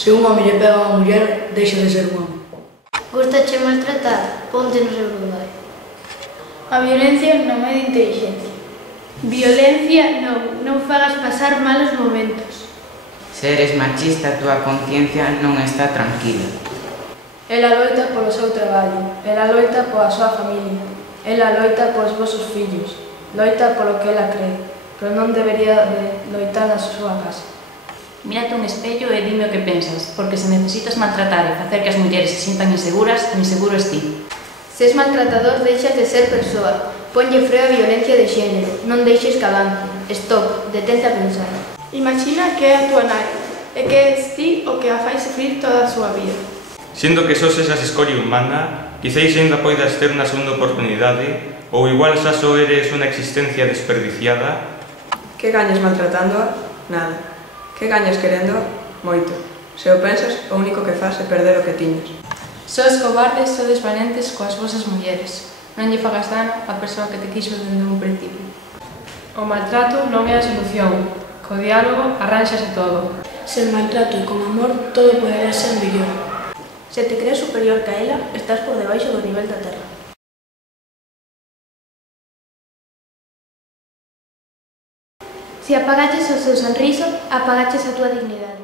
Se un home lle pega a unha muller, deixa de ser un home. Gústache maltratar? Ponte no seu lugar. A violencia non é de intelixencia. Violencia non fagas pasar malos momentos. Se eres machista, a túa conciencia non está tranquila. Ela loita polo seu traballo, ela loita pola súa familia, ela loita polos vosos fillos, loita polo que ela cree, pero non debería de loitar na súa casa. Mírate un espello e dime o que pensas, porque se necesitas maltratar e facer que as mulleres se sintan inseguras, inseguro es ti. Se es maltratador, deixas de ser persoa. Ponlle freo a violencia de xénero, non deixes que avance. Stop, detente a pensar. Imagina que é a túa nai, e que és ti o que a fai sufrir toda a súa vida. Sendo que só sexas escoria humana, quizáis ainda poidas ter unha segunda oportunidade, ou igual xa só eres unha existencia desperdiciada. Que gañas maltratándoa? Nada. Que gañas queréndoa? Moito. Se o pensas, o único que fas é perder o que tiñas. Sodes cobardes, sodes valentes coas vosas mulleres. Non lle fagas dano á persoa que te quixo dende un principio. O maltrato non é a solución. Co diálogo arránxase todo. Sen maltrato e con amor, todo poderá ser mellor. Se te crees superior que a ela, estás por debaixo do nivel da terra. Se apagaches o seu sonriso, apagaches a túa dignidade.